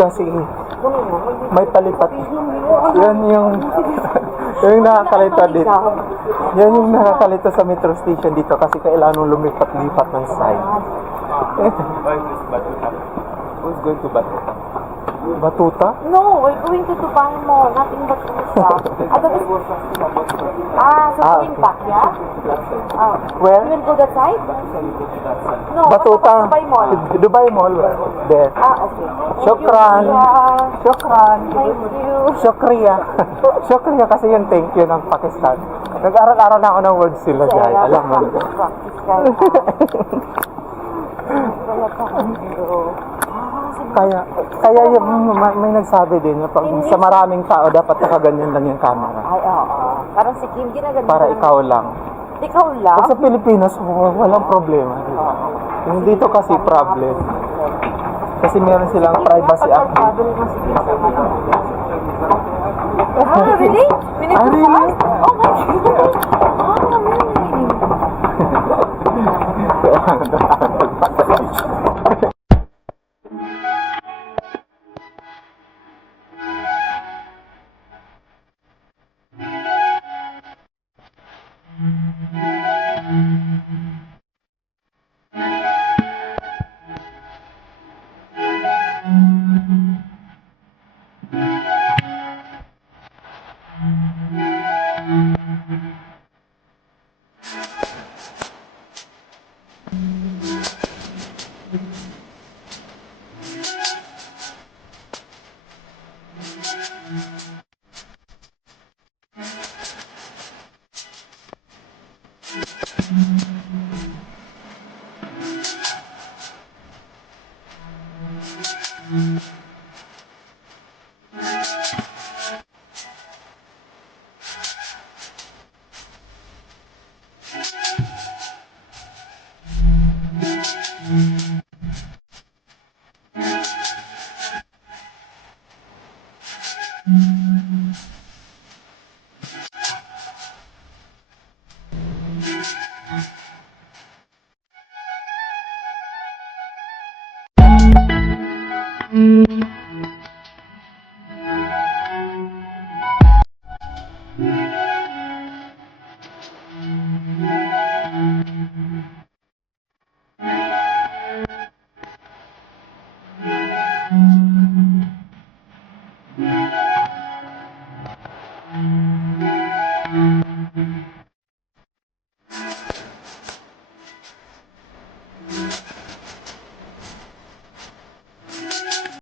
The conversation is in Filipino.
kasi may palipat. Yan yung yung nakakalito dito. Yan yung nakakalito sa metro station dito kasi kailangan lumipat-lipat ng side. Who's going to Batuta? Batuta? No, we're going to Dubai Mall, not in Batuta. So going okay. back, yeah? Where? You will go that side? No, Batuta. Dubai Mall. Dubai Mall. There. Okay. Shukran. Shukran. Thank you. Shukriya. Shukriya kasi yung thank you ng Pakistan. Nag-aral-aral na ako ng words sila, Jai. Alam mo. Kaya yung, may nagsabi din na pag sa maraming tao dapat nakaganyan lang yung camera. Ay, oo. Parang si Kim, ginaganyan. Para ikaw lang. Ikaw lang? Pag sa Pilipinas, walang problema. Yung dito kasi problem. Kasi meron silang privacy act. Really? We need to Really? fast? Oh my God. Mm-hmm.